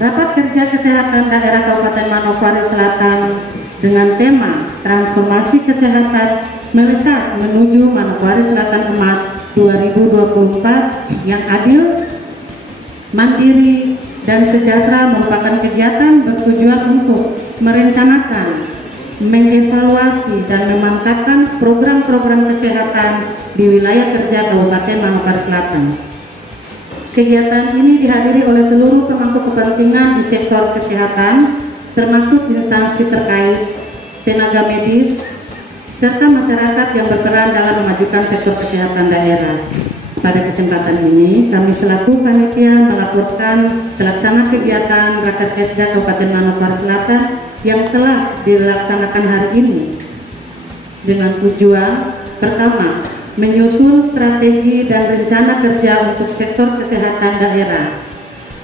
Rapat kerja kesehatan daerah Kabupaten Manokwari Selatan dengan tema Transformasi Kesehatan Melesat Menuju Manokwari Selatan Emas 2024 yang adil, mandiri, dan sejahtera merupakan kegiatan bertujuan untuk merencanakan, mengevaluasi, dan memantapkan program-program kesehatan di wilayah kerja Kabupaten Manokwari Selatan. Kegiatan ini dihadiri oleh seluruh pemangku kepentingan di sektor kesehatan, termasuk instansi terkait, tenaga medis, serta masyarakat yang berperan dalam memajukan sektor kesehatan daerah. Pada kesempatan ini, kami selaku panitia melaporkan pelaksanaan kegiatan Raker Kesda Kabupaten Manokwari Selatan yang telah dilaksanakan hari ini dengan tujuan pertama, menyusun strategi dan rencana kerja untuk sektor kesehatan daerah.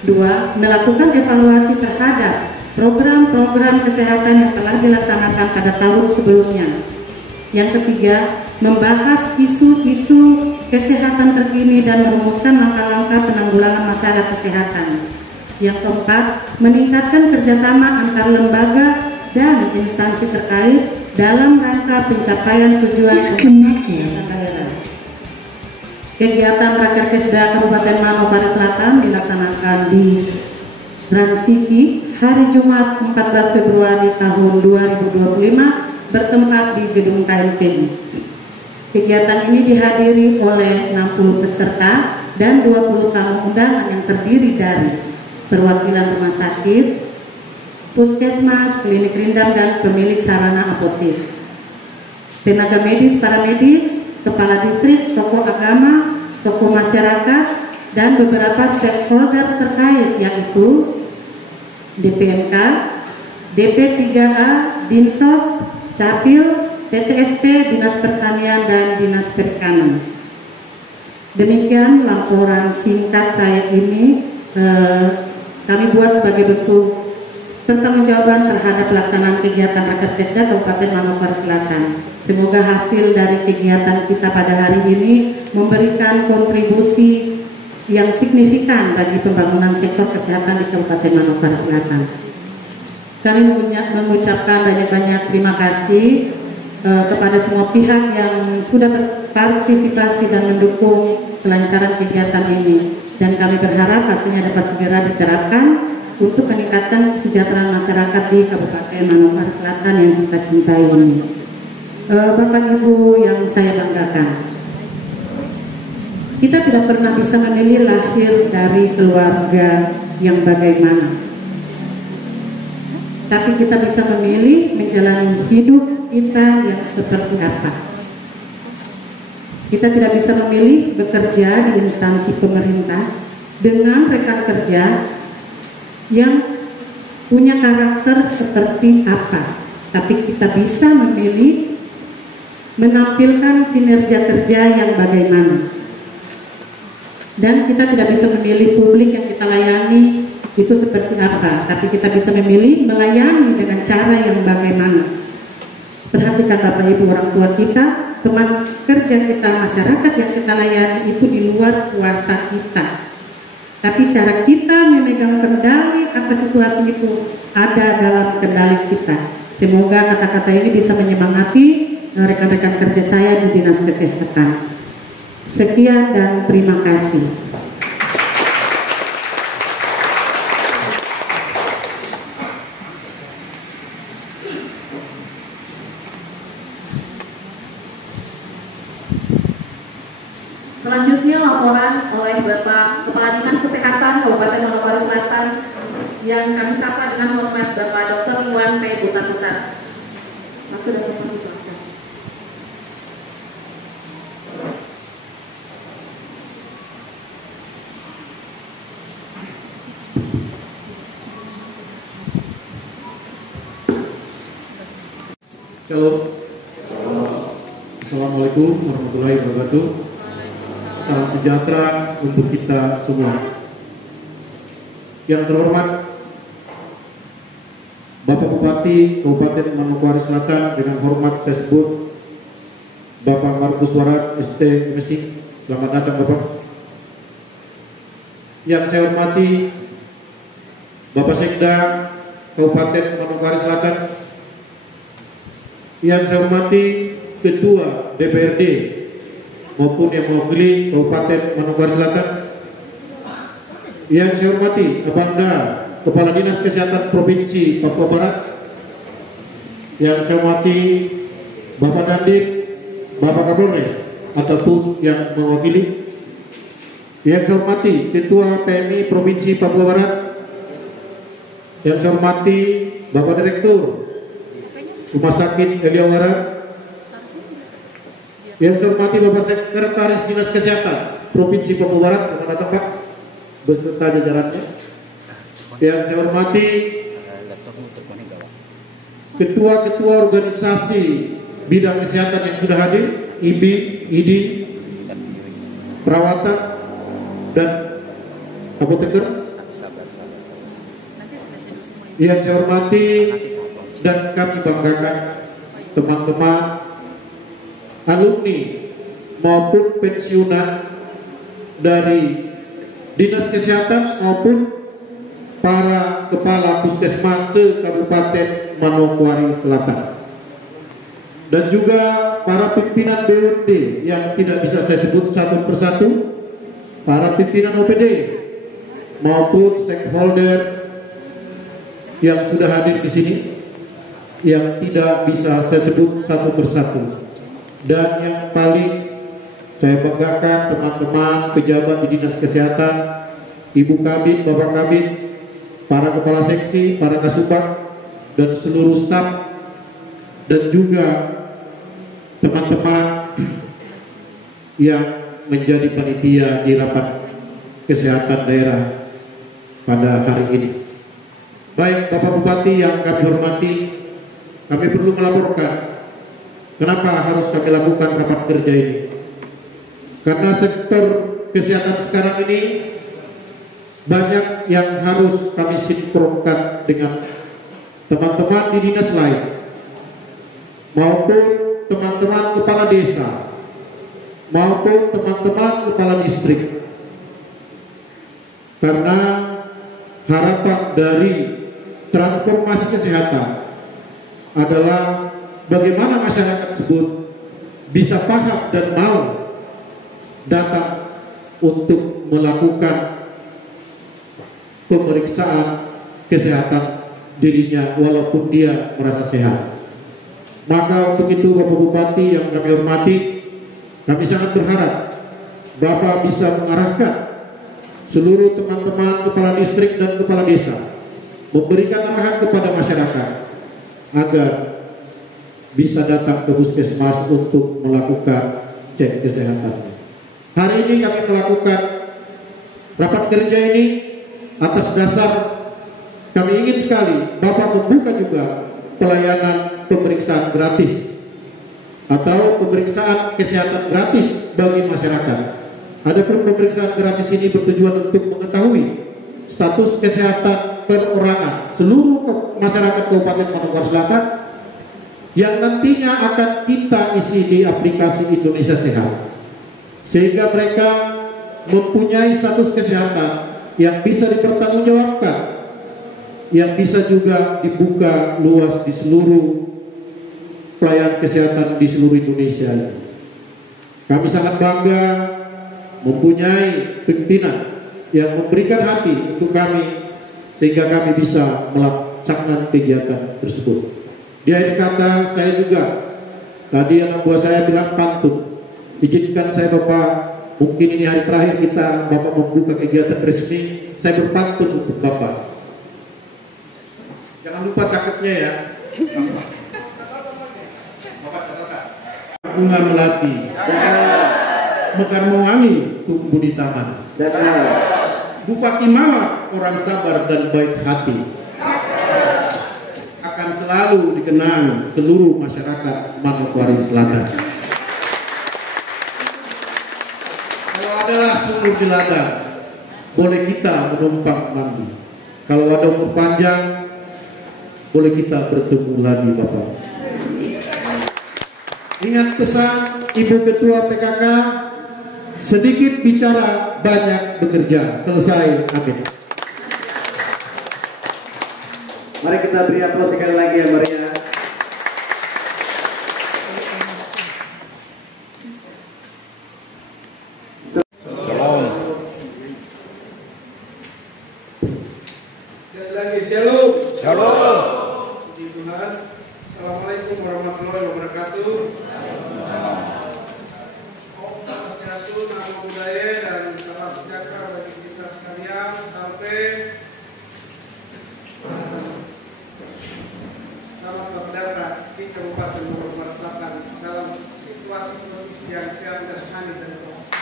2. Melakukan evaluasi terhadap program-program kesehatan yang telah dilaksanakan pada tahun sebelumnya. Yang ketiga, membahas isu-isu kesehatan terkini dan merumuskan langkah-langkah penanggulangan masalah kesehatan. Yang keempat, meningkatkan kerjasama antar lembaga dan instansi terkait dalam rangka pencapaian tujuan kesehatan daerah. Kegiatan Raker Kesda Kabupaten Manokwari Selatan dilaksanakan di Ransiki hari Jumat 14 Februari tahun 2025 bertempat di Gedung KMPI. Kegiatan ini dihadiri oleh 60 peserta dan 20 tamu undangan yang terdiri dari perwakilan rumah sakit, puskesmas, klinik rindam, dan pemilik sarana apotek, tenaga medis, para medis, kepala distrik, tokoh agama, tokoh masyarakat, dan beberapa stakeholder terkait yaitu DPMK, DP3A, Dinsos, Capil, PTSP, Dinas Pertanian, dan Dinas Perikanan. Demikian laporan singkat saya ini kami buat sebagai bentuk pertanggungjawaban terhadap pelaksanaan kegiatan Raker Kesda Kabupaten Manokwari Selatan. Semoga hasil dari kegiatan kita pada hari ini memberikan kontribusi yang signifikan bagi pembangunan sektor kesehatan di Kabupaten Manokwari Selatan. Kami mengucapkan banyak-banyak terima kasih kepada semua pihak yang sudah berpartisipasi dan mendukung kelancaran kegiatan ini. Dan kami berharap hasilnya dapat segera diterapkan untuk meningkatkan kesejahteraan masyarakat di Kabupaten Manokwari Selatan yang kita cintai ini. Bapak Ibu yang saya banggakan, kita tidak pernah bisa memilih lahir dari keluarga yang bagaimana, tapi kita bisa memilih menjalani hidup kita yang seperti apa. Kita tidak bisa memilih bekerja di instansi pemerintah dengan rekan kerja yang punya karakter seperti apa, tapi kita bisa memilih menampilkan kinerja kerja yang bagaimana. Dan kita tidak bisa memilih publik yang kita layani itu seperti apa, tapi kita bisa memilih melayani dengan cara yang bagaimana. Perhatikan Bapak Ibu orang tua kita, teman kerja kita, masyarakat yang kita layani itu di luar kuasa kita. Tapi cara kita memegang kendali atas situasi itu ada dalam kendali kita. Semoga kata-kata ini bisa menyemangati rekan-rekan kerja saya di Dinas Kesehatan. Sekian dan terima kasih. Selanjutnya laporan oleh Bapak Kepala Dinas Kesehatan Kabupaten Manokwari Selatan yang kami sapa dengan hormat Bapak Dr. Iwan P. Butar-Butar. Waktu dan tempat dipersilakan. Halo, Assalamualaikum warahmatullahi wabarakatuh. Salam sejahtera untuk kita semua. Yang terhormat Bapak Bupati Kabupaten Manokwari Selatan, dengan hormat saya sebut Bapak Markus Warat ST MSI. Selamat datang Bapak. Yang saya hormati Bapak Sekda Kabupaten Manokwari Selatan, yang saya hormati Ketua DPRD maupun yang mewakili Kabupaten Manokwari Selatan, yang saya hormati Abangda Kepala Dinas Kesehatan Provinsi Papua Barat, yang saya hormati Bapak Dandim, Bapak Kapolres ataupun yang mewakili, yang saya hormati Ketua PMI Provinsi Papua Barat, yang saya hormati Bapak Direktur Rumah Sakit Eliawara, yang saya hormati Bapak Sekretaris Dinas Kesehatan Provinsi Papua Barat, selamat datang Pak beserta jajarannya. Yang saya hormati ketua-ketua organisasi bidang kesehatan yang sudah hadir, IBI, IDI, perawatan, dan apoteker. Yang saya hormati dan kami banggakan teman-teman alumni maupun pensiunan dari Dinas Kesehatan maupun para kepala puskesmas se-Kabupaten Manokwari Selatan, dan juga para pimpinan BUMD yang tidak bisa saya sebut satu persatu, para pimpinan OPD maupun stakeholder yang sudah hadir di sini yang tidak bisa saya sebut satu persatu, dan yang paling saya banggakan teman-teman pejabat di Dinas Kesehatan, Ibu Kabin, Bapak Kabin, para kepala seksi, para kasubag, dan seluruh staf, dan juga teman-teman yang menjadi panitia di rapat kesehatan daerah pada hari ini. Baik Bapak Bupati yang kami hormati, kami perlu melaporkan kenapa harus kami lakukan rapat kerja ini. Karena sektor kesehatan sekarang ini banyak yang harus kami sinkronkan dengan teman-teman di dinas lain maupun teman-teman kepala desa maupun teman-teman kepala distrik, karena harapan dari transformasi kesehatan adalah bagaimana masyarakat tersebut bisa paham dan mau datang untuk melakukan pemeriksaan kesehatan dirinya walaupun dia merasa sehat. Maka untuk itu Bapak Bupati yang kami hormati, kami sangat berharap Bapak bisa mengarahkan seluruh teman-teman kepala distrik dan kepala desa, memberikan arahan kepada masyarakat agar bisa datang ke puskesmas untuk melakukan cek kesehatan. Hari ini kami melakukan rapat kerja ini atas dasar kami ingin sekali Bapak membuka juga pelayanan pemeriksaan gratis atau pemeriksaan kesehatan gratis bagi masyarakat. Adapun pemeriksaan gratis ini bertujuan untuk mengetahui status kesehatan perorangan seluruh masyarakat Kabupaten Manokwari Selatan yang nantinya akan kita isi di aplikasi Indonesia Sehat, sehingga mereka mempunyai status kesehatan yang bisa dipertanggungjawabkan, yang bisa juga dibuka luas di seluruh pelayanan kesehatan di seluruh Indonesia. Kami sangat bangga mempunyai pimpinan yang memberikan hati untuk kami sehingga kami bisa melaksanakan kegiatan tersebut. Di akhir kata saya juga, tadi anak buah saya bilang pantun, izinkan saya Bapak, mungkin ini hari terakhir kita Bapak membuka kegiatan resmi, saya berpantun untuk Bapak. Jangan lupa caketnya ya. Bunga melati, mekar mewangi tumbuh di taman. Bupati Mawar orang sabar dan baik hati, akan selalu dikenang seluruh masyarakat Manokwari Selatan. Kalau adalah sumur di ladang, boleh kita menumpang mandi. Kalau ada umur panjang, boleh kita bertemu lagi Bapak. Ingat pesan Ibu Ketua PKK, sedikit bicara, banyak bekerja. Selesai. Amin. Mari kita beri aplaus sekali lagi ya Maria. Shalom. Sekali lagi shalom. Shalom. Puji Tuhan. Assalamualaikum warahmatullahi wabarakatuh. Om Swastiastu, Namo Buddhaya, dan salam sejahtera bagi kita sekalian. Sampai selamat berpendapat di Kabupaten Bogor Barat Selatan dalam situasi kondisi yang sehat dan jasmani dan rohani.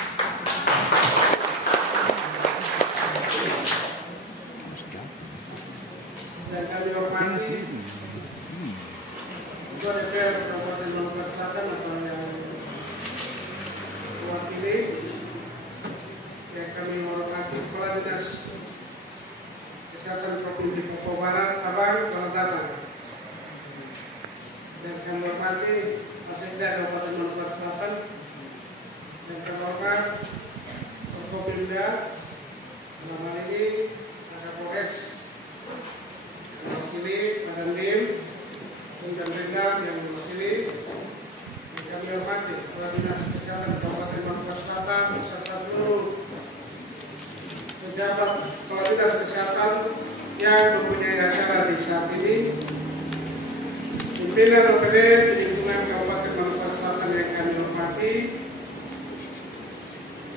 Dan kami hormati Ketua DPR Kabupaten Bogor Barat Selatan atau yang mewakili, yang kami hormati Kepala Dinas Kesehatan Provinsi Papua Barat, Abang, selamat datang. Dan kami hormati Asesda Kabupaten Bogor Barat Selatan, dan kami hormati Forkopimda, dalam hal ini Kapolres, mewakili Badan Dim, dan Rendam yang mewakili, dan kami hormati Kepala Dinas Kesehatan Kabupaten Bogor Barat Selatan beserta seluruh pejabat Kepala Dinas Kesehatan yang mempunyai acara di saat ini, pimpinan OPD di lingkungan Kabupaten Bogor Barat Selatan yang kami hormati,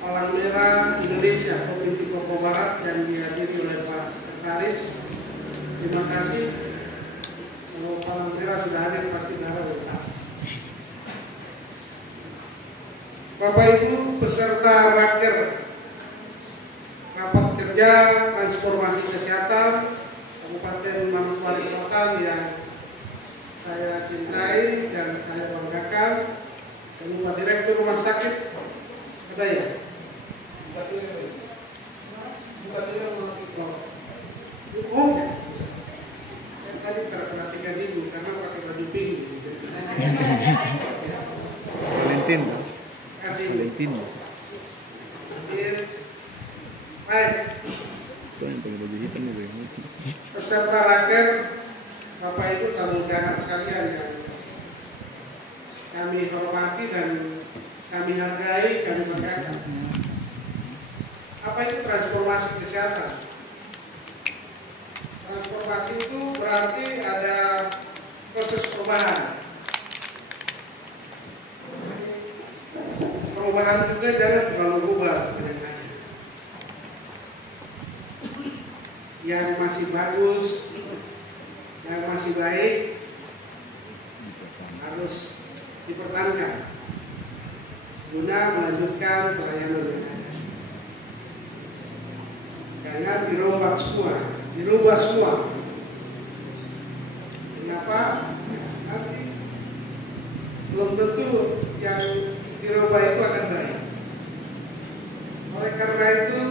Palang Merah Indonesia Provinsi Papua Barat yang dihadiri oleh Pak Sekretaris. Terima kasih. Kalau Palang Merah sudah hadir pasti darah lengkap. Bapak Ibu peserta raker rapat kerja transformasi kesehatan Kabupaten Manokwari Selatan yang saya cintai dan saya banggakan, dan Pak Direktur Rumah Sakit ada ya? Tadi terkena 3.000 karena pakai baju pink. Valentin. Kasih. Valentin. Baik. Itu yang pakai baju hitam itu. Peserta raker, Bapak Ibu tamu undangan sekalian yang kami hormati dan kami hargai, kami banggakan. Apa itu transformasi kesehatan? Transformasi itu berarti ada proses perubahan. Perubahan juga jangan terlalu berubah sebenarnya. Yang masih bagus, yang masih baik harus dipertahankan guna melanjutkan pelayanan yang ada. Jangan dirubah semua. Kenapa? Nanti belum tentu yang dirubah itu akan baik. Oleh karena itu,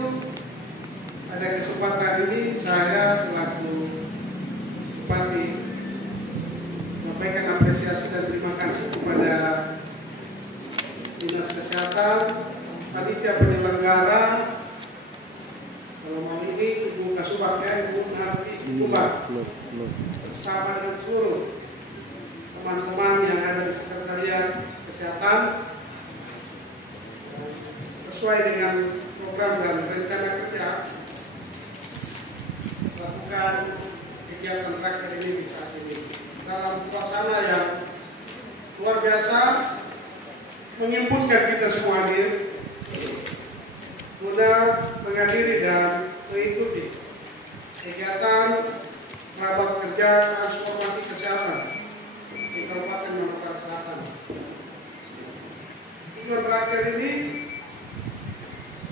pada kesempatan ini saya selaku Bupati menyampaikan apresiasi dan terima kasih kepada Dinas Kesehatan, panitia penyelenggara, dalam hal ini Ibu Kasubag ya, Ibu Narti Kubag, bersama dengan seluruh teman-teman yang ada di Sekretariat Kesehatan, sesuai dengan program dan rencana kerja melakukan kegiatan raker ini di saat ini dalam suasana yang luar biasa, mengimputkan kita semua hadir guna menghadiri dan mengikuti kegiatan rapat kerja transformasi kesehatan di Kabupaten Manokwari Selatan. Tujuan raker ini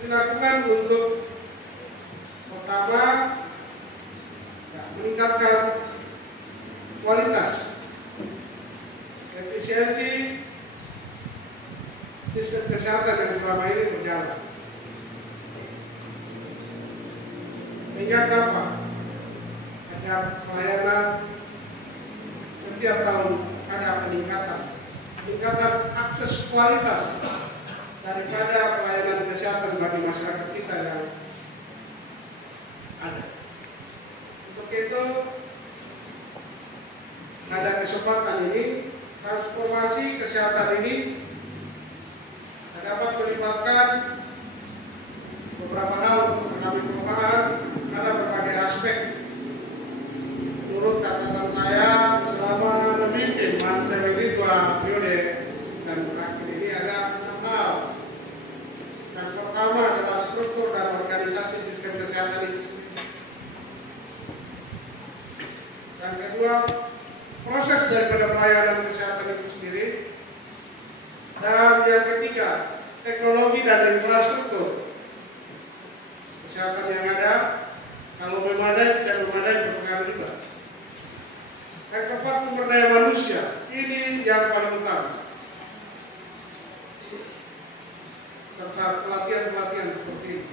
dilakukan untuk pertama meningkatkan kualitas, efisiensi sistem kesehatan yang selama ini berjalan. Sehingga apa? Agar pelayanan setiap tahun ada peningkatan akses kualitas daripada pelayanan kesehatan bagi masyarakat kita yang ada. Untuk itu pada kesempatan ini, transformasi kesehatan ini dapat melibatkan beberapa hal untuk kami kemukakan karena berbagai aspek. Menurut catatan saya selama memimpin saya ini 2 periode dan terakhir ini ada 6 hal. Yang pertama adalah struktur dan organisasi sistem kesehatan itu sendiri. Yang kedua, proses daripada pelayanan kesehatan itu sendiri. Dan yang ketiga, teknologi dan infrastruktur kesehatan yang ada. Kalau memadai dan memadai berpengaruh juga. Yang keempat, sumber daya manusia. Ini yang paling utama. Serta pelatihan-pelatihan seperti ini.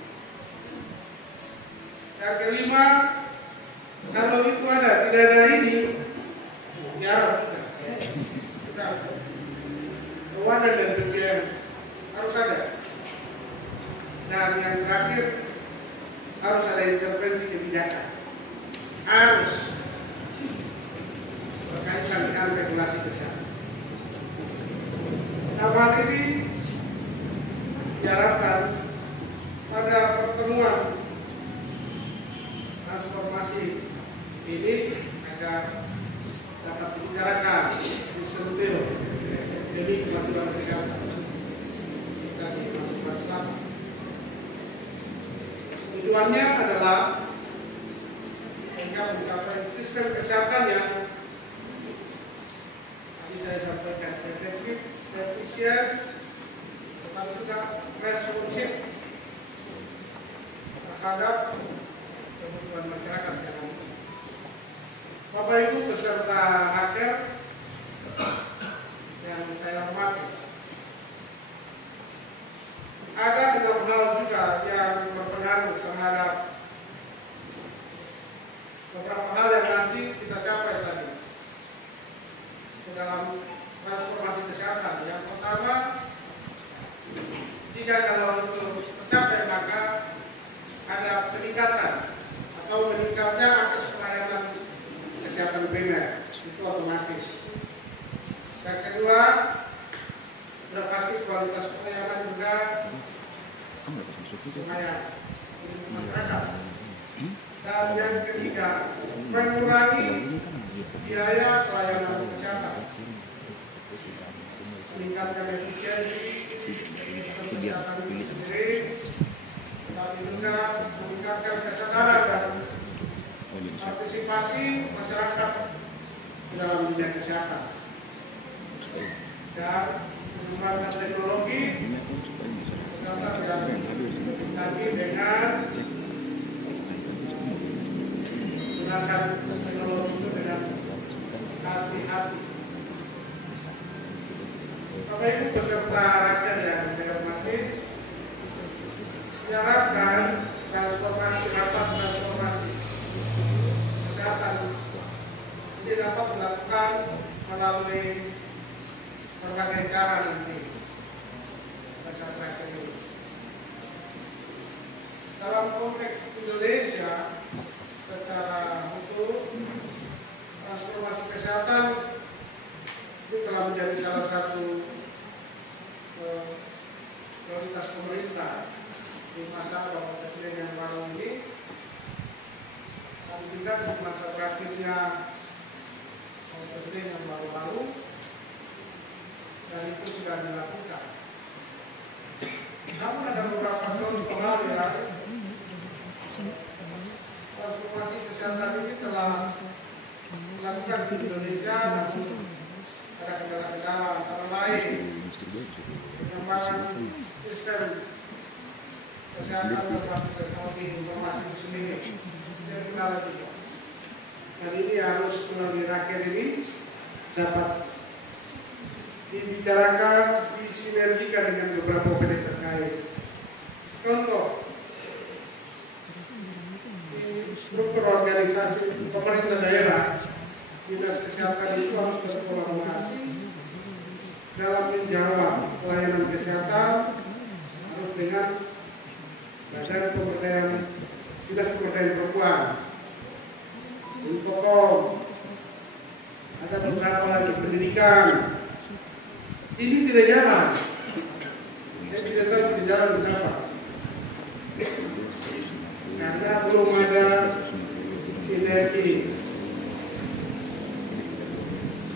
Yang kelima, kalau itu ada, tidak ada ini, ya kita keuangan dan BPM harus ada. Dan yang terakhir, harus ada intervensi kebijakan. Harus berkaitan dengan regulasi kesehatan. Hal ini diharapkan pada pertemuan transformasi ini agar dapat dibicarakan, disentil demi kemajuan kesehatan dan kemajuan Islam. Tujuannya adalah agar mencapai sistem kesehatan yang tadi saya sampaikan efektif, efisien, tetapi juga responsif terhadap kebutuhan masyarakat yang ada. Bapak Ibu beserta hakim yang saya hormati, ada 6 hal juga yang berpengaruh terhadap beberapa hal yang nanti kita capai tadi dalam transformasi kesehatan. Yang pertama, jika kalau untuk tercapai maka ada peningkatan atau meningkatnya akses pelayanan kesehatan primer, itu otomatis. Yang kedua, sudah pasti kualitas pelayanan juga lumayan untuk masyarakat. Dan yang ketiga, mengurangi biaya pelayanan kesehatan, meningkatkan efisiensi kesehatan itu sendiri, tapi juga meningkatkan kesadaran dan partisipasi masyarakat dalam bidang kesehatan, dan mengembangkan teknologi kesehatan yang lagi dengan menggunakan teknologi itu dengan hati-hati. Bapak Ibu beserta rakyat yang saya hormati, diharapkan transformasi kesehatan ini dapat dilakukan melalui berbagai cara nanti. Dalam konteks Indonesia secara utuh, transformasi kesehatan itu telah menjadi salah satu prioritas pemerintah di masa Bapak Presiden yang baru ini, dan juga di masa terakhirnya Bapak Presiden yang baru-baru, dan itu sudah dilakukan. Namun ada beberapa contoh hal yang transformasi kesehatan ini telah dilakukan di Indonesia, namun ada kendala-kendala antara lain pengembangan sistem kesehatan termasuk teknologi informasi itu sendiri dan kendala juga. Dan ini harus melalui raker ini dapat dibicarakan, disinergikan dengan beberapa pihak terkait. Contoh, di struktur organisasi pemerintah daerah, dinas kesehatan itu harus berkolaborasi dalam menjawab pelayanan kesehatan, harus dengan badan pemberdayaan, dinas pemberdayaan perempuan, Infocom, ada ada beberapa lagi pendidikan. Ini tidak jalan. Saya tidak tahu tidak jalan kenapa. Karena belum ada sinergi.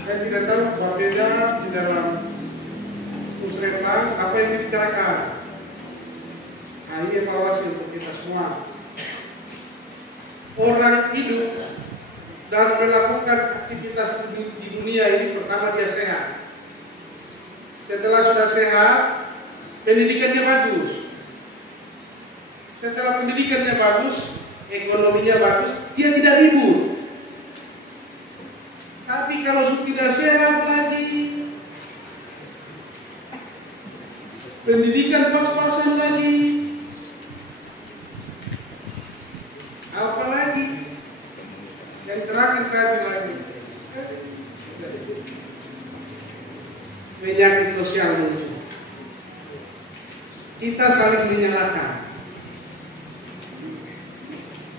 Saya tidak tahu berbeda di dalam Musrembang apa yang dibicarakan. Ini evaluasi untuk kita semua. Orang hidup dan melakukan aktivitas di dunia ini pertama dia sehat. Setelah sudah sehat, pendidikannya bagus. Setelah pendidikannya bagus, ekonominya bagus, dia tidak ribut. Tapi kalau tidak sehat lagi, pendidikan pas-pasan lagi, apalagi yang terakhir kali lagi penyakit sosial muncul. Kita saling menyalahkan.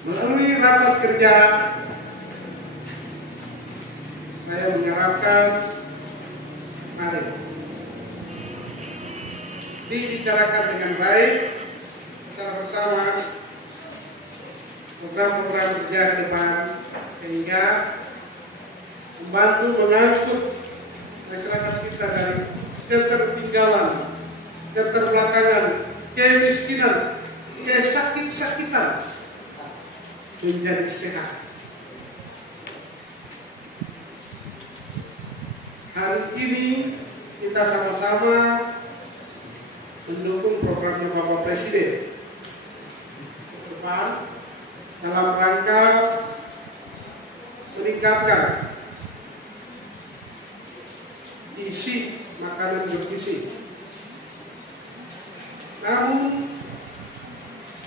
Melalui rapat kerja, saya mengharapkan mari dibicarakan dengan baik secara bersama program-program kerja ke depan sehingga membantu mengangkut masyarakat kita dari ketertinggalan, keterbelakangan, kemiskinan, sakit-sakitan menjadi sehat. Hari ini kita sama-sama mendukung programnya Bapak Presiden ke depan dalam rangka meningkatkan isi makanan bergizi. Namun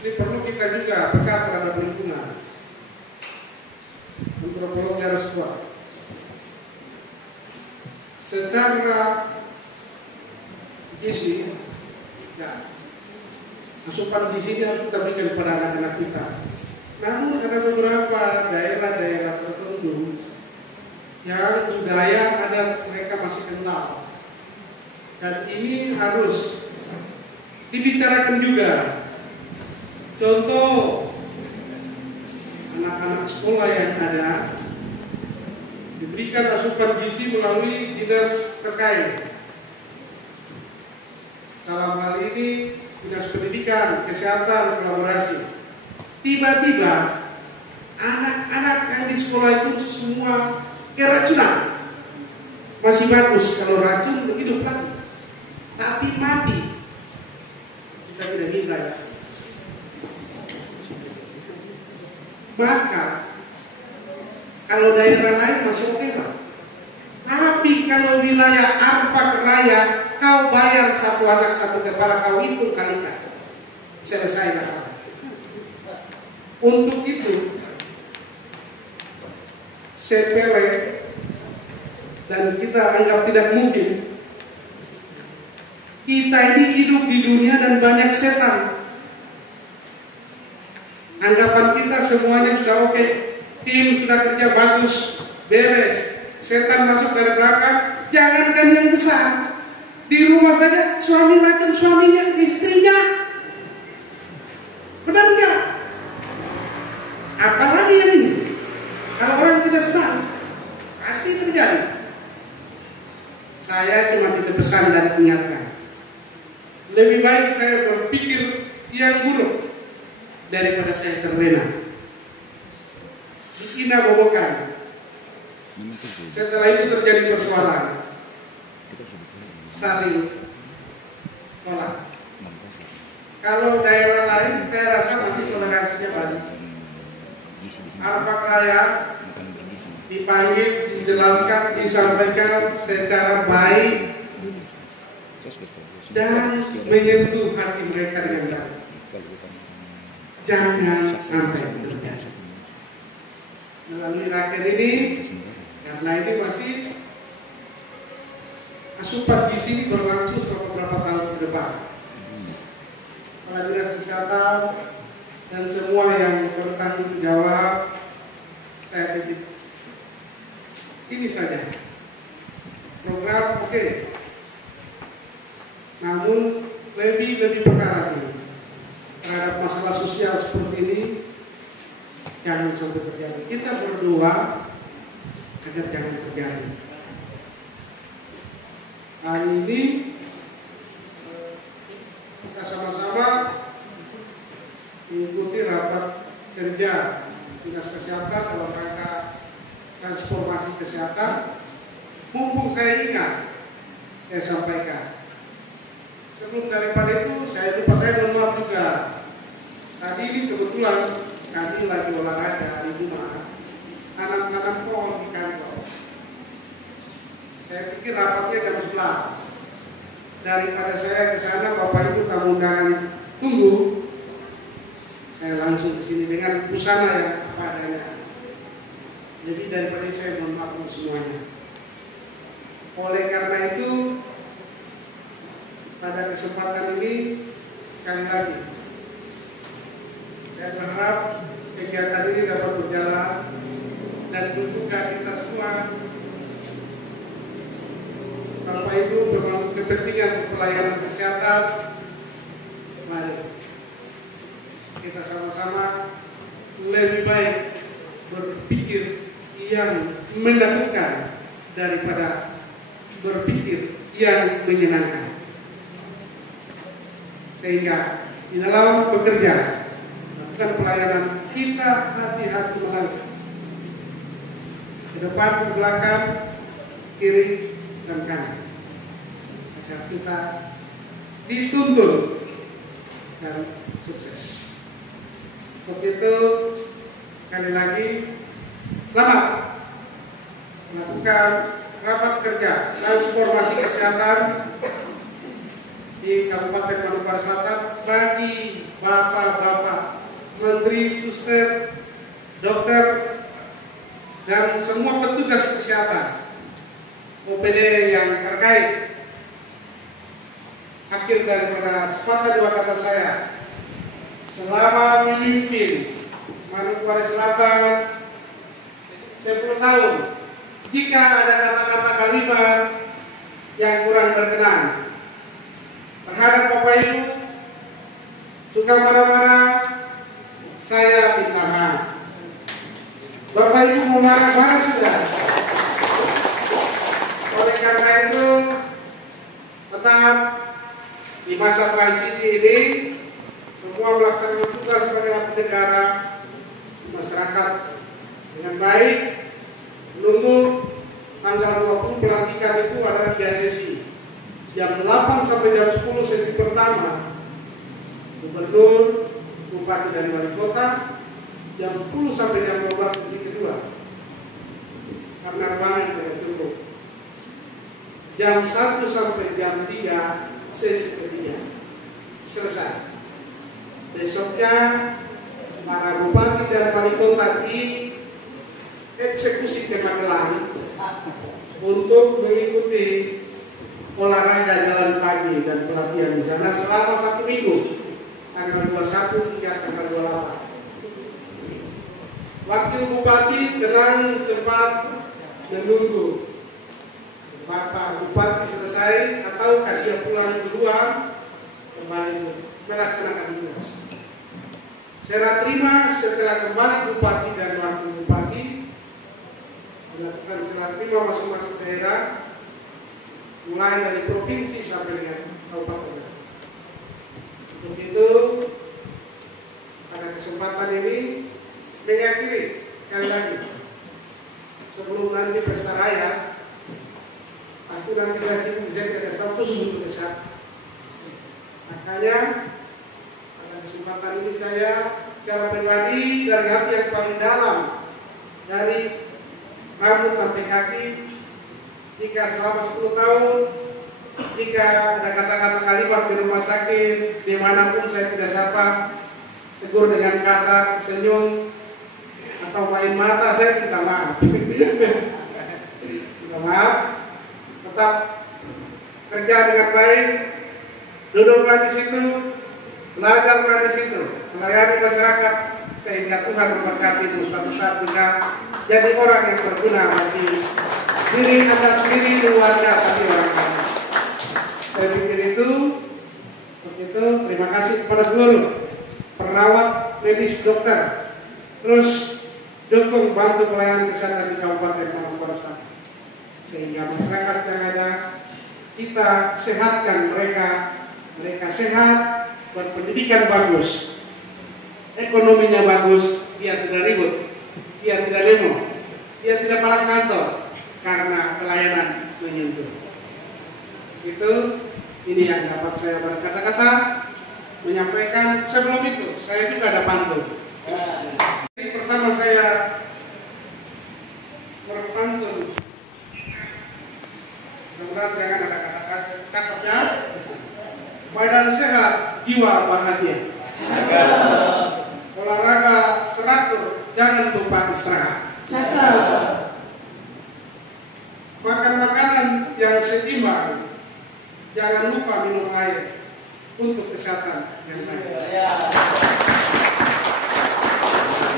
ini perlu kita juga peka terhadap lingkungan. Antropologi harus kuat. Secara gizi, ya, asupan gizi ini harus kita berikan kepada anak-anak kita. Namun ada beberapa daerah-daerah tertentu yang budaya adat mereka masih kental, dan ini harus dibicarakan juga. Contoh, anak-anak sekolah yang ada diberikan asupan gizi melalui dinas terkait. Dalam hal ini dinas pendidikan, kesehatan, kolaborasi. Tiba-tiba anak-anak yang di sekolah itu semua keracunan. Masih bagus kalau racun hidup lagi, tapi mati. Kita tidak minta. Maka kalau daerah lain masih oke lah. Tapi kalau wilayah Ampak Raya, kau bayar satu anak satu kepala, kau hitung kalikan, selesai lah. Untuk itu sepele dan kita anggap tidak mungkin. Kita ini hidup di dunia dan banyak setan. Anggapan kita semuanya sudah oke, tim sudah kerja bagus, beres. Setan masuk dari belakang, jangankan yang besar, di rumah saja suami racun suaminya, istrinya. Benar nggak? Apalagi yang ini? Kalau orang tidak senang, pasti terjadi. Saya cuma titip pesan dan ingatkan. Lebih baik saya berpikir yang buruk daripada saya terlena. Dikina bobokan. Setelah itu terjadi persoalan, saling tolak. Kalau daerah lain, saya rasa masih toleransinya banyak. Ampak Raya dipanggil, dijelaskan, disampaikan secara baik dan menyentuh hati mereka dengan dalam. Jangan sampai terjadi. Melalui raker ini, karena ini masih asupan di sini berlangsung selama beberapa tahun ke depan. Kepala Dinas Kesehatan dan semua yang bertanggung jawab, saya titip ini saja. program oke. Namun lebih perkara lagi terhadap masalah sosial seperti ini jangan sampai terjadi. Kita berdoa agar jangan terjadi. Hari ini kita sama-sama mengikuti rapat kerja Dinas Kesehatan dalam rangka transformasi kesehatan. Mumpung saya ingat, saya sampaikan. Sebelum daripada itu, saya mohon maaf juga. Tadi ini kebetulan kami lagi olahraga di rumah, tanam pohon di kantor. Saya pikir rapatnya jam 11. Daripada saya ke sana, Bapak Ibu tamu undangan tunggu, saya langsung ke sini dengan busana yang apa adanya. Jadi daripada saya mohon maaf semuanya. Oleh karena itu, pada kesempatan ini sekali lagi saya berharap kegiatan ini dapat berjalan dan juga kita semua Bapak Ibu bermanfaat kepentingan pelayanan kesehatan. Mari kita sama-sama lebih baik berpikir yang menakutkan daripada berpikir yang menyenangkan. Sehingga di dalam bekerja, lakukan pelayanan, kita hati-hati melangkah ke depan, ke belakang, kiri dan kanan, agar kita dituntun dan sukses. Untuk itu, sekali lagi, selamat melakukan rapat kerja transformasi kesehatan di Kabupaten Manokwari Selatan bagi bapak-bapak menteri, suster, dokter, dan semua petugas kesehatan OPD yang terkait. Akhir daripada sepatah dua kata saya, selama memimpin Manokwari Selatan 10 tahun, jika ada kata-kata kalimat yang kurang berkenan terhadap Bapak Ibu, suka marah-marah, saya minta maaf. Bapak Ibu mau marah-marah sudah. Oleh karena itu, tetap di masa transisi ini, semua melaksanakan tugas sebagai abdi negara masyarakat dengan baik. Menunggu tanggal 20 pelantikan itu ada 3 sesi. Jam 8 sampai jam 10 sesi pertama Gubernur, Bupati dan Wali Kota. Jam 10 sampai jam 12 sesi kedua karena ruangan tidak cukup. Jam 1 sampai jam 3 sesi ketiga selesai. Besoknya para Bupati dan Wali Kota di eksekusi ke Magelang untuk mengikuti olahraga jalan pagi dan pelatihan di sana selama 1 minggu, tanggal 21 hingga tanggal 28. Wakil Bupati tenang di tempat menunggu Bapak Bupati selesai ataukah dia pulang duluan kembali melaksanakan tugas. Serah terima setelah kembali Bupati dan Wakil Bupati melakukan serah terima masing-masing daerah, mulai dari provinsi sampai dengan kabupaten. Untuk itu, pada kesempatan ini mengakhiri sekali lagi, sebelum nanti pesta raya, pasti nanti saya sibuk ada status untuk besar. Makanya pada kesempatan ini saya secara pribadi dari hati yang paling dalam, dari rambut sampai kaki, jika selama 10 tahun, jika ada kata-kata kalimat di rumah sakit, dimanapun saya tidak sapa, tegur dengan kasar, senyum, atau main mata, saya minta maaf. Minta maaf, tetap kerja dengan baik, duduklah di situ, belajarlah di situ, melayani masyarakat, sehingga Tuhan memberkati suatu saat juga jadi orang yang berguna bagi diri Anda sendiri, keluarga, sampai orang lain. Saya pikir itu begitu. Terima kasih kepada seluruh perawat, medis, dokter. Terus dukung bantu pelayanan kesehatan di Kabupaten Manokwari Selatan. Sehingga masyarakat yang ada kita sehatkan mereka sehat, berpendidikan bagus, ekonominya bagus, dia tidak ribut, dia tidak demo, dia tidak palak kantor karena pelayanan menyentuh. Itu ini yang dapat saya berkata-kata menyampaikan. Sebelum itu saya juga ada pantun. Jadi pertama saya berpantun. Mudah-mudahan jangan ada kata-katanya. Badan sehat, jiwa bahagia. Olahraga teratur, jangan lupa istirahat. Makan makanan yang seimbang, jangan lupa minum air untuk kesehatan yang baik.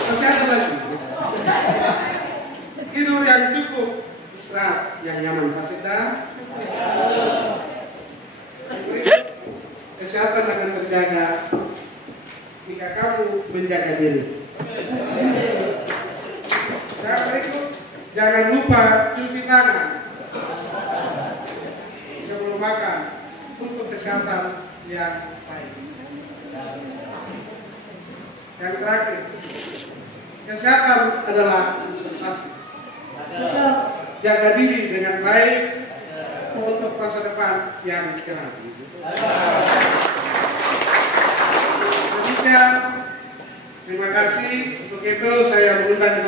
Masih ada lagi. Tidur yang cukup, istirahat yang nyaman. Fasida. Kesehatan akan terjaga jika kamu menjaga diri. Yang berikut, jangan lupa cuci tangan sebelum makan untuk kesehatan yang baik. Yang terakhir, kesehatan adalah investasi. Jaga diri dengan baik untuk masa depan yang cerah. Demikian, terima kasih. Untuk itu saya mengundang